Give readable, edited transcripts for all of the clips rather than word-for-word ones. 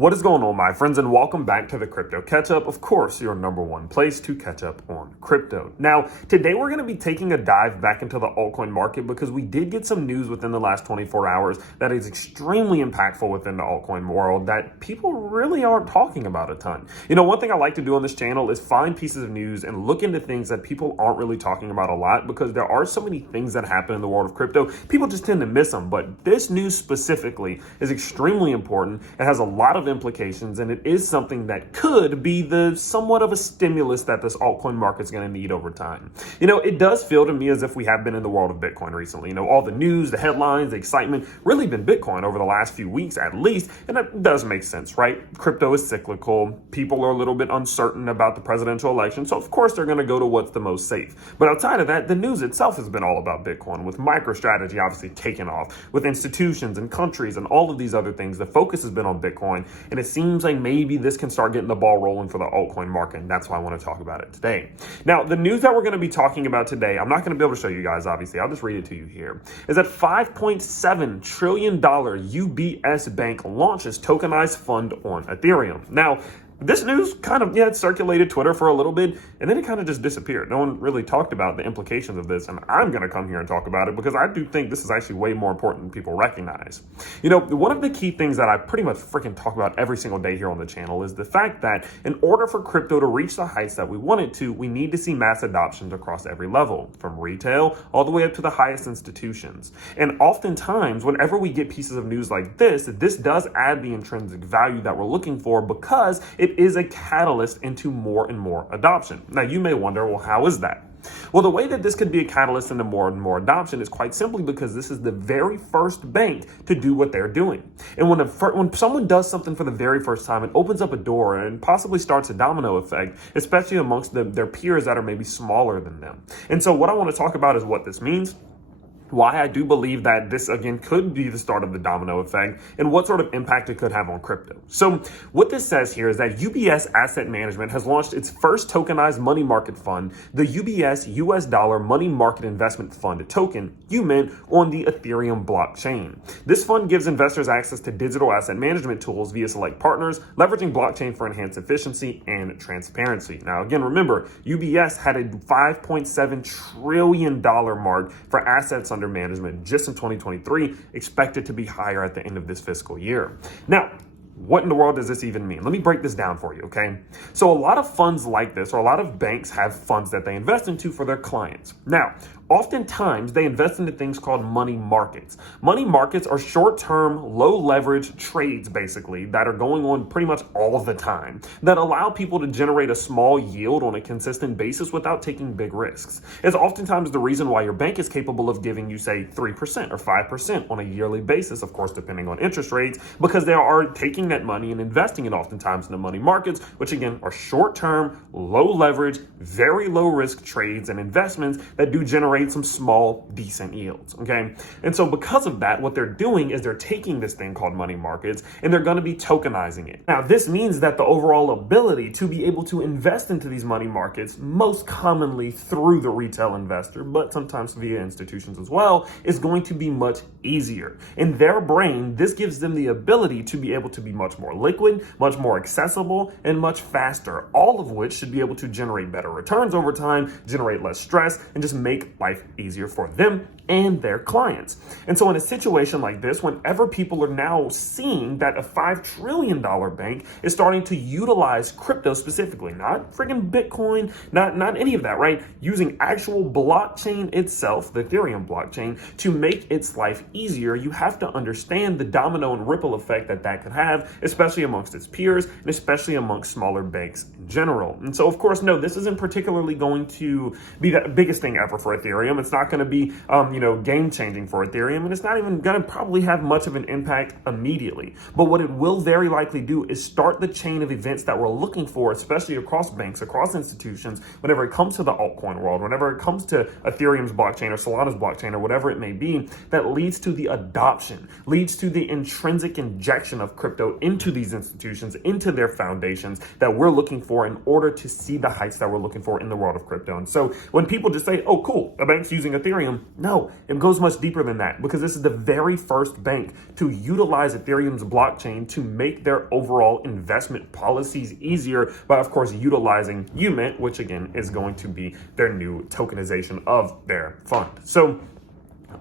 What is going on, my friends, and welcome back to the Crypto Catch Up. Of course, your number one place to catch up on crypto. Now, today we're going to be taking a dive back into the altcoin market because we did get some news within the last 24 hours that is extremely impactful within the altcoin world that people really aren't talking about a ton. You know, one thing I like to do on this channel is find pieces of news and look into things that people aren't really talking about a lot because there are so many things that happen in the world of crypto. People just tend to miss them, but this news specifically is extremely important. It has a lot of implications, and it is something that could be the somewhat of a stimulus that this altcoin market's going to need over time. You know, it does feel to me as if we have been in the world of Bitcoin recently. You know, all the news, the headlines, the excitement, really been Bitcoin over the last few weeks at least, and that does make sense, right? Crypto is cyclical. People are a little bit uncertain about the presidential election, so of course they're going to go to what's the most safe. But outside of that, the news itself has been all about Bitcoin, with MicroStrategy obviously taking off, with institutions and countries and all of these other things. The focus has been on Bitcoin. And it seems like maybe this can start getting the ball rolling for the altcoin market. And that's why I want to talk about it today. Now, the news that we're going to be talking about today, I'm not going to be able to show you guys, obviously. I'll just read it to you here. Is that $5.7 trillion UBS Bank launches tokenized fund on Ethereum. Now, this news kind of, it circulated Twitter for a little bit, and then it kind of just disappeared. No one really talked about the implications of this, and I'm going to come here and talk about it because I do think this is actually way more important than people recognize. You know, one of the key things that I pretty much freaking talk about every single day here on the channel is the fact that in order for crypto to reach the heights that we want it to, we need to see mass adoptions across every level, from retail all the way up to the highest institutions. And oftentimes, whenever we get pieces of news like this does add the intrinsic value that we're looking for because it is a catalyst into more and more adoption. Now, you may wonder, well, how is that? Well, the way that this could be a catalyst into more and more adoption is quite simply because this is the very first bank to do what they're doing. And when someone does something for the very first time, it opens up a door and possibly starts a domino effect, especially amongst their peers that are maybe smaller than them. And so what I want to talk about is what this means, why I do believe that this, again, could be the start of the domino effect, and what sort of impact it could have on crypto. So what this says here is that UBS Asset Management has launched its first tokenized money market fund, the UBS US Dollar Money Market Investment Fund token, UMINT, on the Ethereum blockchain. This fund gives investors access to digital asset management tools via select partners, leveraging blockchain for enhanced efficiency and transparency. Now, again, remember, UBS had a $5.7 trillion mark for assets under management just in 2023, expected to be higher at the end of this fiscal year. Now, what in the world does this even mean? Let me break this down for you, okay? So a lot of funds like this, or a lot of banks have funds that they invest into for their clients. Now, oftentimes they invest into things called money markets. Money markets are short-term, low-leverage trades, basically, that are going on pretty much all of the time, that allow people to generate a small yield on a consistent basis without taking big risks. It's oftentimes the reason why your bank is capable of giving you, say, 3% or 5% on a yearly basis, of course, depending on interest rates, because they are taking that money and investing it oftentimes in the money markets, which again are short-term, low-leverage, very low-risk trades and investments that do generate some small, decent yields, okay? And so because of that, what they're doing is they're taking this thing called money markets and they're going to be tokenizing it. Now, this means that the overall ability to be able to invest into these money markets, most commonly through the retail investor, but sometimes via institutions as well, is going to be much easier. In their brain, this gives them the ability to be able to be much more liquid, much more accessible, and much faster, all of which should be able to generate better returns over time, generate less stress, and just make life easier for them and their clients. And so in a situation like this, whenever people are now seeing that a $5 trillion bank is starting to utilize crypto specifically, not friggin' Bitcoin, not any of that, right? Using actual blockchain itself, the Ethereum blockchain, to make its life easier, you have to understand the domino and ripple effect that could have, especially amongst its peers, and especially amongst smaller banks in general. And so, of course, no, this isn't particularly going to be the biggest thing ever for Ethereum. It's not going to be, game changing for Ethereum, and it's not even going to probably have much of an impact immediately. But what it will very likely do is start the chain of events that we're looking for, especially across banks, across institutions, whenever it comes to the altcoin world, whenever it comes to Ethereum's blockchain or Solana's blockchain or whatever it may be, that leads to the adoption, leads to the intrinsic injection of crypto into these institutions, into their foundations that we're looking for in order to see the heights that we're looking for in the world of crypto. And so when people just say, oh, cool, a bank's using Ethereum, no, No, it goes much deeper than that because this is the very first bank to utilize Ethereum's blockchain to make their overall investment policies easier by, of course, utilizing UMINT, which again is going to be their new tokenization of their fund. So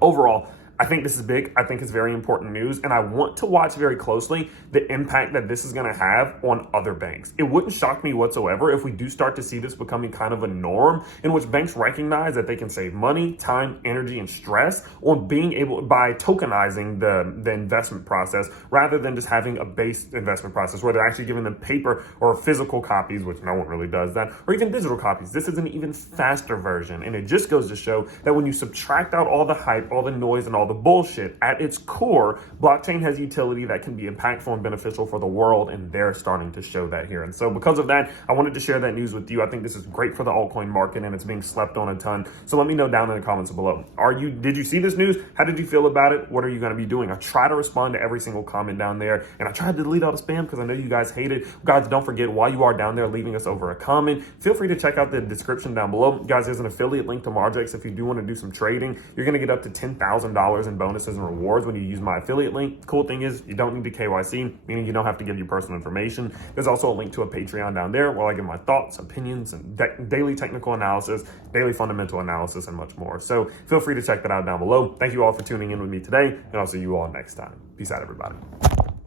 overall, I think this is big. I think it's very important news. And I want to watch very closely the impact that this is going to have on other banks. It wouldn't shock me whatsoever if we do start to see this becoming kind of a norm in which banks recognize that they can save money, time, energy, and stress on being able by tokenizing the investment process rather than just having a base investment process where they're actually giving them paper or physical copies, which no one really does that, or even digital copies. This is an even faster version. And it just goes to show that when you subtract out all the hype, all the noise, and all the bullshit, at its core, blockchain has utility that can be impactful and beneficial for the world, and they're starting to show that here. And so because of that, I wanted to share that news with you. I think this is great for the altcoin market, and it's being slept on a ton. So let me know down in the comments below. Did you see this news? How did you feel about it? What are you going to be doing? I try to respond to every single comment down there, and I tried to delete all the spam because I know you guys hate it. Guys, don't forget, while you are down there leaving us over a comment, feel free to check out the description down below. Guys, there's an affiliate link to Margex if you do want to do some trading. You're going to get up to $10,000 in bonuses and rewards when you use my affiliate link. Cool thing is you don't need to KYC, meaning you don't have to give your personal information. There's also a link to a Patreon down there where I give my thoughts, opinions, and daily technical analysis, daily fundamental analysis, and much more. So feel free to check that out down below. Thank you all for tuning in with me today, and I'll see you all next time. Peace out, everybody.